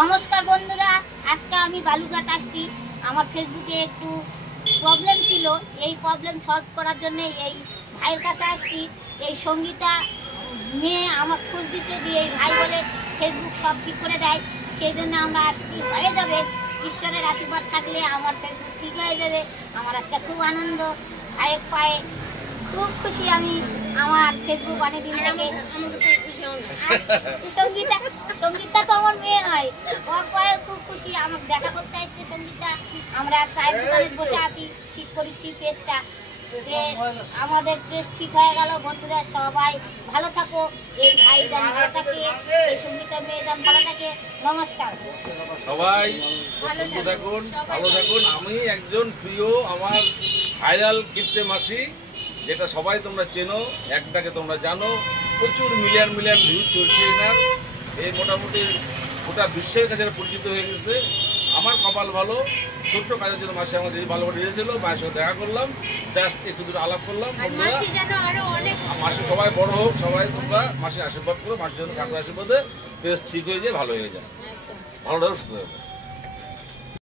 নমস্কার বন্ধুরা, আজকে আমি বালুরঘাট আসছি। আমার ফেসবুকে একটু প্রবলেম ছিল, এই প্রবলেম সলভ করার জন্য এই ভাইয়ের কাছে আসছি। এই সঙ্গীতা মেয়ে আমার খোঁজ দিচ্ছে যে এই ভাই বলে ফেসবুক সব ঠিক করে দেয়, সেই জন্য আমরা আসছি। হয়ে যাবে, ঈশ্বরের আশীর্বাদ থাকলে আমার ফেসবুক ঠিক হয়ে যাবে। আমার আজকে খুব আনন্দ, ভাইয়ের পায়ে খুব খুশি আমি। আমার ফেসবুক অনেকদিন থেকে সঙ্গীতা তো আমার মেয়ে হয়, ওর পায়ে খুব খুশি। আমাকে দেখা করতে আসছে সঙ্গীতা। আমরা এক চায়ের দোকানে বসে আছি, ঠিক করেছি পেজটা। আমাদের পেজ ঠিক হয়ে গেল। বন্ধুরা সবাই ভালো থাকো, এই ভাই যেন ভালো থাকে, এই সঙ্গীতা মেয়ে যেন ভালো থাকে। নমস্কার, সবাই সুস্থ থাকুন, ভালো থাকুন। আমি একজন প্রিয় আমার ভাইরাল কীর্তে মাসি, যেটা সবাই তোমরা চেনো, একটাকে তোমরা জানো, প্রচুর মিলিয়ন ভিউ চলছে না। এই মোটামুটি গোটা বিশ্বের কাছে পরিচিত হয়ে গেছে। আমার কপাল ভালো, ছোট্ট কাজের জন্য মাসি আমার ভালো করে এসেছিল, মায়ের সাথে দেখা করলাম, জাস্ট একটু দূরে আলাপ করলাম। মাসি সবাই বড় হোক, সবাই তোমরা মাসির আশীর্বাদ করো, মাসির জন্য ঠাকুর আশীর্বাদে পেজ ঠিক হয়ে যায়, ভালো হয়ে যায়, ভালো সুস্থ হবে।